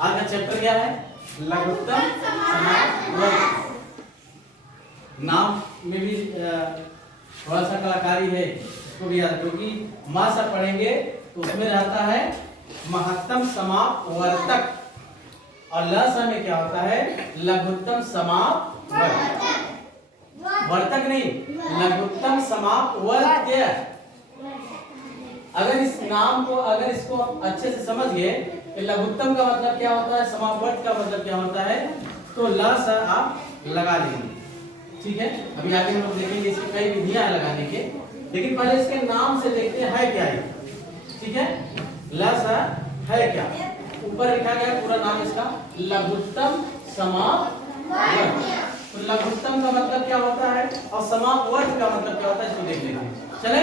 आज का चैप्टर क्या है? लघुत्तम समापवर्त। नाम में भी थोड़ा सा कलाकारी है, इसको भी याद, क्योंकि माँ सा पढ़ेंगे तो उसमें रहता है महत्तम समापवर्तक और ल सा में क्या होता है? लघुत्तम समापवर्तक। वर्तक नहीं, लघुत्तम समापवर्त्य। अगर इस नाम को, अगर इसको अच्छे से समझ गए कि लघुत्तम का मतलब क्या होता है, समापवर्त का मतलब क्या होता है, तो ल सा आप लगा देंगे। ठीक है, अभी आगे हम लोग देखेंगे इसकी कई विधियां हैं लगाने के, लेकिन पहले इसके नाम से देखते हैं है क्या है। ठीक है, ल सा है क्या? ऊपर लिखा गया पूरा नाम इसका लघुत्तम समापवर्त। तो लघुत्तम का मतलब क्या होता है और समापवर्त का मतलब क्या होता है, इसको देख लेते हैं। चले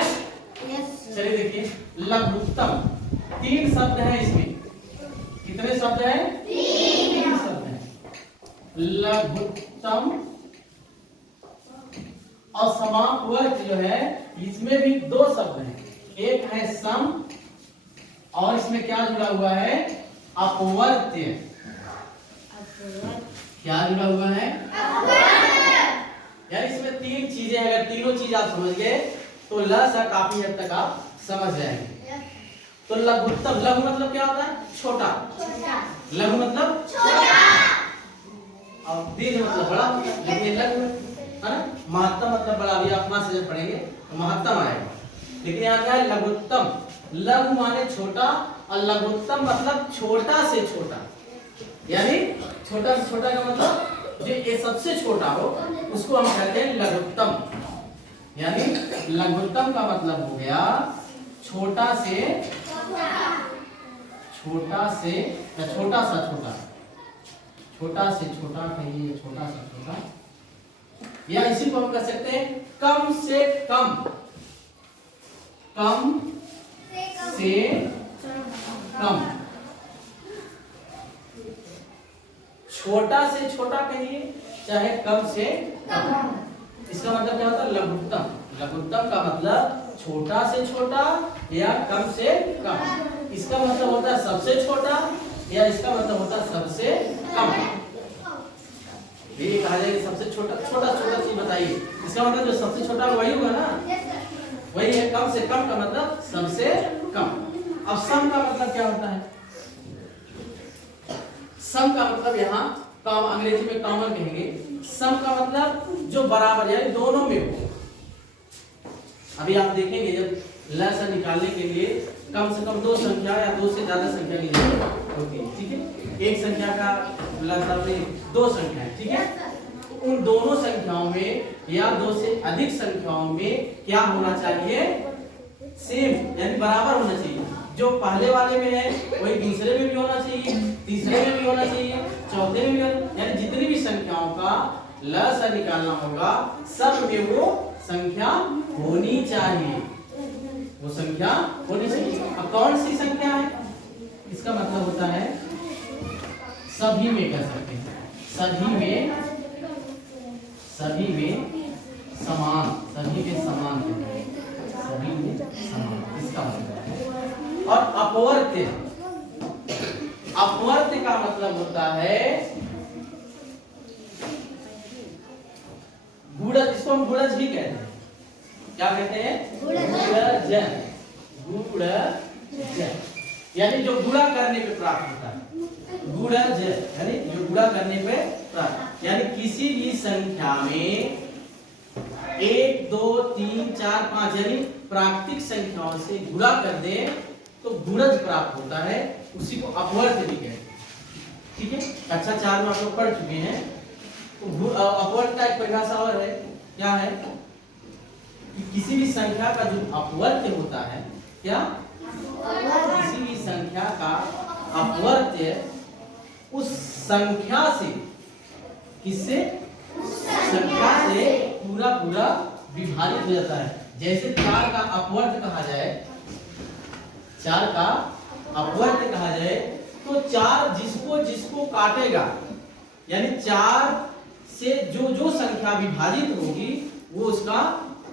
चलिए देखिए, लघुत्तम 3 शब्द हैं इसमें। कितने शब्द हैं? 3 शब्द हैं। लघुत्तम और समापवर्त जो है इसमें भी 2 शब्द हैं। एक है सम और इसमें क्या जुड़ा हुआ है? अपवर्त्य। क्या जुड़ा हुआ है? यार इसमें 3 चीजें, अगर तीनों चीज आप समझ गए तो ल सा काफी हद तक आप समझ जाएंगे। तो लघुत्तम, लघु मतलब क्या होता है? छोटा। लघु मतलब छोटा और दीर्घ मतलब बड़ा, लेकिन लघु है ना। महत्तम मतलब बड़ा, अभी आप मां से जब पढ़ेंगे तो महत्तम आएगा, लेकिन यहाँ क्या है? लघुत्तम। लघु माने छोटा और लघुत्तम मतलब छोटा से छोटा, यानी छोटा से छोटा का मतलब जो ये सबसे छोटा हो उसको हम कहते हैं लघुत्तम। यानी लघुत्तम का मतलब हो गया छोटा से छोटा से या छोटा सा छोटा, छोटा से छोटा कहिए, छोटा सा छोटा, या इसी को हम कह सकते हैं कम से कम। कम से कम, छोटा से छोटा कहिए चाहे कम से कम, इसका मतलब क्या होता है? लघुत्तम। लघुत्तम का मतलब छोटा से छोटा या कम से कम। इसका मतलब होता है सबसे छोटा या इसका मतलब होता है सबसे कम। ये कहा जाए सबसे छोटा, छोटा छोटा चीज बताइए, इसका मतलब जो सबसे छोटा वही होगा ना, वही है। कम से कम का मतलब सबसे कम। अब सम का मतलब क्या होता है? सम का मतलब यहाँ कॉम, अंग्रेजी में कॉमन कहेंगे। सम का मतलब जो बराबर, यानी दोनों में हो। अभी आप देखेंगे जब ल सा निकालने के लिए कम से कम 2 संख्या या 2 से ज्यादा संख्या की जरूरत होती है। ठीक है, एक संख्या का ल सा में 2 संख्या है। ठीक है, उन दोनों संख्याओं में या 2 से अधिक संख्याओं में क्या होना चाहिए? सेम, यानी बराबर होना चाहिए। जो पहले वाले में है वही दूसरे में भी होना चाहिए, तीसरे में भी होना चाहिए, चौथे में भी होना, यानी जितनी भी संख्याओं का ल सा निकालना होगा सब में वो संख्या होनी चाहिए, वो संख्या होनी चाहिए। अब कौन सी संख्या है? इसका मतलब होता है सभी में, कह सकते हैं सभी में, सभी में समान, सभी में समान, सभी में समान, इसका मतलब है। और अपवर्त्य, अपवर्त्य का मतलब होता है गुणज, इसको हम गुणज भी कहते हैं। क्या कहते हैं? गुणज। गुणज यानी जो गुणा करने पे प्राप्त होता है। गुणज यानी जो गुणा करने पे प्राप्त, यानी किसी भी संख्या में 1 2 3 4 5 यानी प्राकृतिक संख्याओं से गुणा कर दे तो गुणज प्राप्त होता है, उसी को अपवर्त्य भी कहते हैं। ठीक है, अच्छा 4 में आप लोग पढ़ चुके हैं। तो अपवर्त्य का एक परिभाषा और है, क्या है कि किसी भी संख्या का जो अपवर्त्य होता है, क्या किसी भी संख्या का अपवर्त्य उस संख्या से, किससे? संख्या से पूरा पूरा विभाजित हो जाता है। जैसे 4 का अपवर्त्य कहा जाए, 4 का अपवर्त्य कहा जाए तो 4 जिसको जिसको काटेगा, यानी 4 से जो जो संख्या विभाजित होगी वो उसका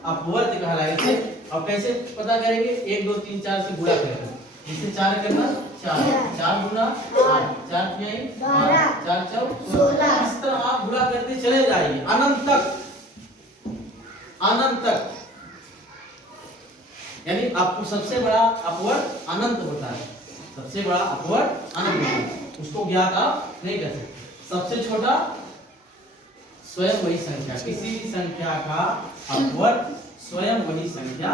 अपवर्त्य कहलाएगा। अब कैसे पता करेंगे? 1 2 3 4 से गुणा करेंगे, जिससे 4 करना 4, 4 गुना 8, 4 तिहाई 12, 4 चौक 16। इस तरह आप गुणा करते चले जाइए अनंत तक, अनंत तक। यानी आपको सबसे बड़ा अपवर्त अनंत होता है, सबसे बड़ा अपवर्त अनंत होता है, उसको ज्ञात आप नहीं कर सकते। सबसे छोटा स्वयं वही संख्या, किसी भी संख्या का अपवर्त स्वयं वही संख्या।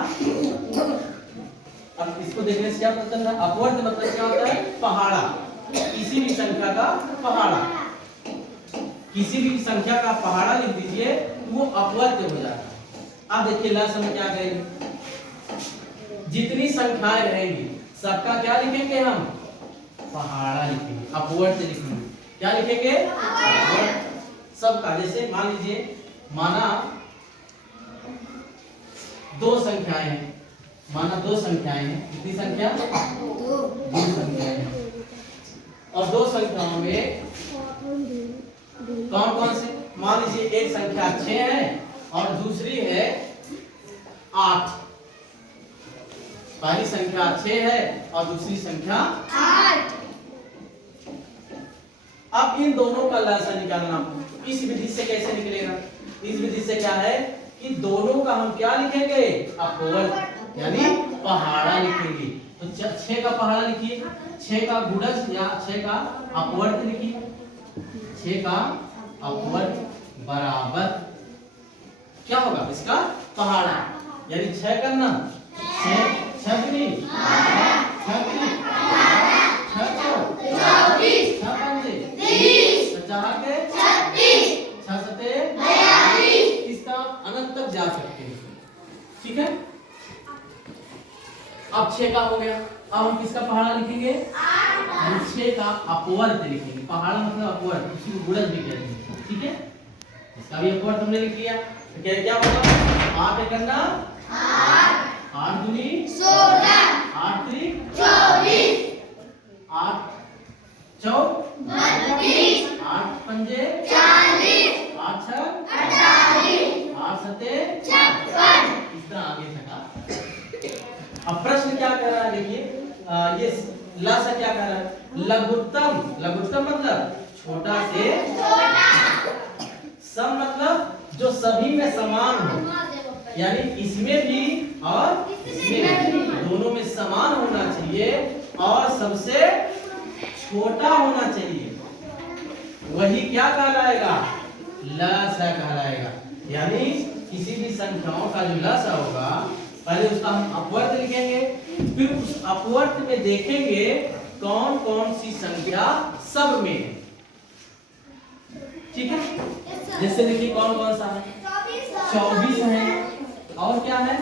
अब इसको देखने से क्या पता चल रहा है? अपवर्त मतलब क्या होता है? पहाड़ा, किसी भी संख्या का पहाड़ा, किसी भी संख्या का पहाड़ा लिख दीजिए वो अपवर्त हो जाता है। अब देखिए लास्ट में क्या करेंगे, जितनी संख्याएं रहेंगी सबका क्या लिखेंगे हम? पहाड़ा लिखेंगे, अपवर्त लिखेंगे। क्या लिखेंगे? अपवर्त सबका। जैसे मान लीजिए, माना दो संख्याएं हैं, माना दो संख्याएं हैं, कितनी संख्या? दो संख्याएं हैं। और दो संख्याओं में कौन कौन से? मान लीजिए एक संख्या 6 है और दूसरी है 8। पहली संख्या 6 है और दूसरी संख्या 8। अब इन दोनों का लसाअ निकालना। इस विधि से कैसे निकलेगा? इस विधि से क्या है कि दोनों का हम क्या लिखेंगे? अपवर्त, यानी पहाड़ा लिखेंगे। तो 6 का पहाड़ा लिखिए, 6 का गुणज या 6 का अपवर्त लिखिए। 6 का अपवर्त बराबर क्या होगा? इसका पहाड़ा, यानी 6 करना 6 6 3 6 3 6 4 24 6 5 30 4 के 36 6 7 42। इस तरह अनंत तक जा सकते हैं। ठीक है, अब 6 का हो गया। अब हम किसका पहाड़ा लिखेंगे? 6 का अपवर्त लिखेंगे। पहाड़ा मतलब अपवर्त, इसी को गुणज भी कहते हैं। ठीक है, इसका भी अपवर्त हमने लिख लिया। तो क्या होगा? 8 करना 8 दूनी 16 8 3 24 8 चौक 32 8 पंजे 40 8 6 48 8 7 56। इस तरह आगे तक। अब प्रश्न क्या कह रहा है? देखिए ये लसाअ क्या कह रहा है? लघुत्तम, लघुत्तम मतलब छोटा से छोटा, सम मतलब जो सभी में समान हो, यानी इसमें भी और इसमें भी, दोनों में समान होना चाहिए और सबसे छोटा होना चाहिए, वही क्या कहलाएगा? लसाअ कहलाएगा। यानी किसी भी संख्याओं का जो लसाअ होगा, पहले उसका हम अपवर्त लिखेंगे, फिर उस अपवर्त में देखेंगे कौन कौन सी संख्या सब में है। ठीक है, जैसे देखिए कौन कौन सा है? 24 है, और क्या है?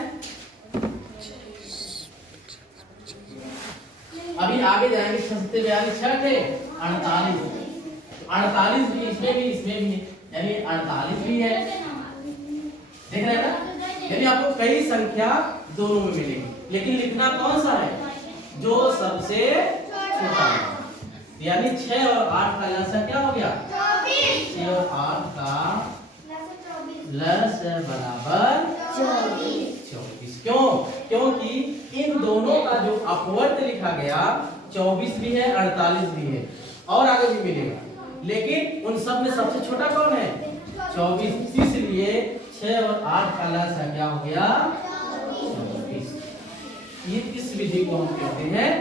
अभी आगे जाएंगे। 6 से 42 6 थे 48, 48 भी इसमें भी इसमें भी है, यानी 48 भी है। देख रहे हैं ना? यानी आपको कई संख्या दोनों में मिलेगी, लेकिन लिखना कौन सा है? जो सबसे छोटा है। यानी 6 और 8 का लसाअ क्या हो गया? 6 और 8 का लसाअ बराबर 24। क्यों? क्योंकि इन दोनों का जो अपवर्त लिखा गया 24 भी है 48 भी है और आगे भी मिलेगा, लेकिन उन सब में सबसे छोटा कौन है? 24। इसलिए 6 और 8 का लसाअ क्या हो गया? 24। ये इस विधि को हम कहते हैं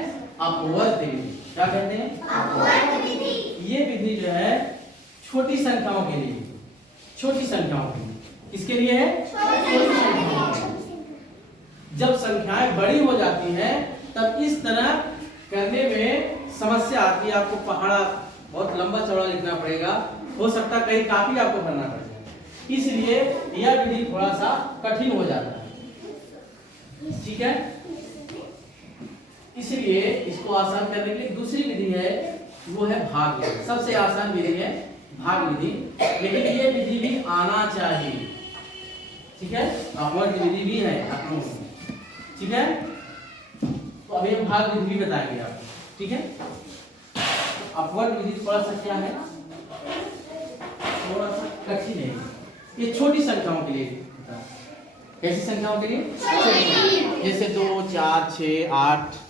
अपवर्त विधि। क्या कहते हैं? अपवर्त विधि। ये विधि जो है छोटी संख्याओं के लिए, छोटी संख्याओं के लिए। किसके लिए है? छोटी संख्याओं के लिए। जब संख्याएं बड़ी हो जाती हैं तब इस तरह करने में समस्या आती है। आपको पहाड़ा बहुत लंबा चौड़ा लिखना पड़ेगा, हो सकता है कहीं काफी आपको भरना पड़ जाए, इसलिए यह विधि थोड़ा सा कठिन हो जाता है। ठीक है, इसलिए इसको आसान करने के लिए दूसरी विधि है, वो है भाग विधि। सबसे आसान विधि है भाग विधि, लेकिन ये विधि भी आना चाहिए। ठीक है, अपवर्त विधि भी है आपको। ठीक है, तो अभी हम भाग विधि भी बताएंगे आपको। ठीक है, अपवर्त विधि थोड़ा सा क्या है, थोड़ा सा कठिन है। ये छोटी संख्याओं के लिए। कैसी संख्याओं के लिए? जैसे 2 4 6 8